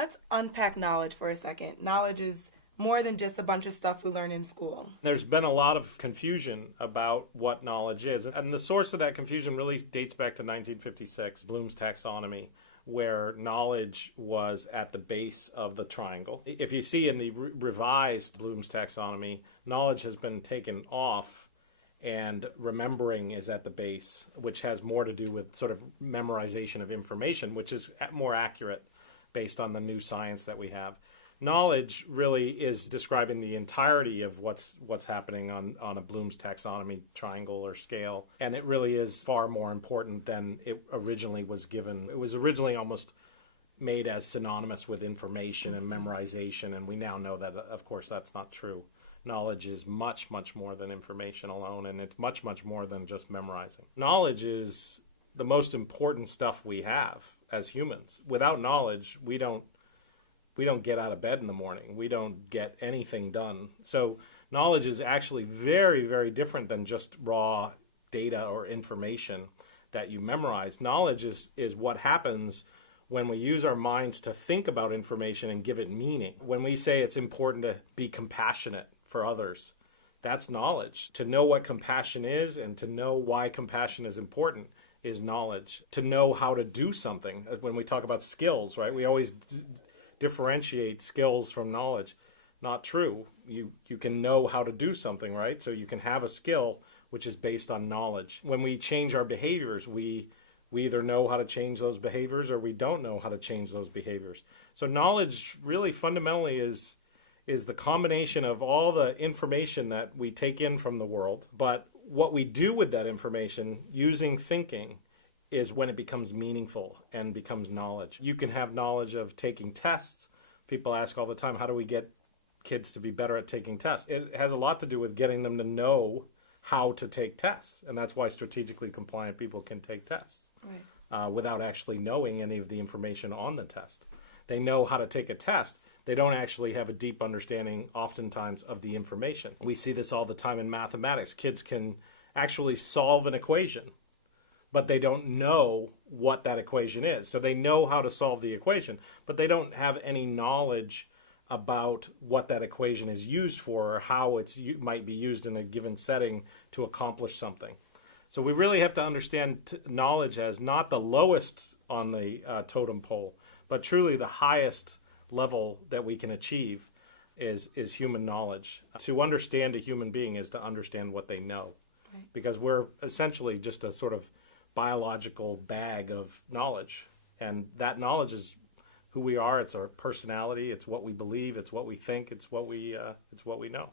Let's unpack knowledge for a second. Knowledge is more than just a bunch of stuff we learn in school. There's been a lot of confusion about what knowledge is. And the source of that confusion really dates back to 1956, Bloom's taxonomy, where knowledge was at the base of the triangle. If you see in the revised Bloom's taxonomy, knowledge has been taken off and remembering is at the base, which has more to do with sort of memorization of information, which is more accurate based on the new science that we have. Knowledge really is describing the entirety of what's happening on a Bloom's taxonomy triangle or scale, and it really is far more important than it originally was given. It was originally almost made as synonymous with information and memorization, and we now know that, of course, that's not true. Knowledge is much, much more than information alone, and it's much, much more than just memorizing. Knowledge is the most important stuff we have as humans. Without knowledge, we don't get out of bed in the morning. We don't get anything done. So knowledge is actually very, very different than just raw data or information that you memorize. Knowledge is what happens when we use our minds to think about information and give it meaning. When we say it's important to be compassionate for others, that's knowledge. To know what compassion is and to know why compassion is important is knowledge. To know how to do something. When we talk about skills, right, we always differentiate skills from knowledge. Not true. You can know how to do something, right? So you can have a skill which is based on knowledge. When we change our behaviors, we either know how to change those behaviors or we don't know how to change those behaviors. So knowledge really fundamentally is the combination of all the information that we take in from the world, but what we do with that information using thinking is when it becomes meaningful and becomes knowledge. You can have knowledge of taking tests. People ask all the time, how do we get kids to be better at taking tests? It has a lot to do with getting them to know how to take tests, and that's why strategically compliant people can take tests without actually knowing any of the information on the test. They know how to take a test. They don't actually have a deep understanding, oftentimes, of the information. We see this all the time in mathematics. Kids can actually solve an equation, but they don't know what that equation is. So they know how to solve the equation, but they don't have any knowledge about what that equation is used for or how it might be used in a given setting to accomplish something. So we really have to understand knowledge as not the lowest on the totem pole, but truly the highest level that we can achieve is human knowledge. To understand a human being is to understand what they know, because we're essentially just a sort of biological bag of knowledge, and that knowledge is who we are. It's our personality. It's what we believe. It's what we think. It's what we know.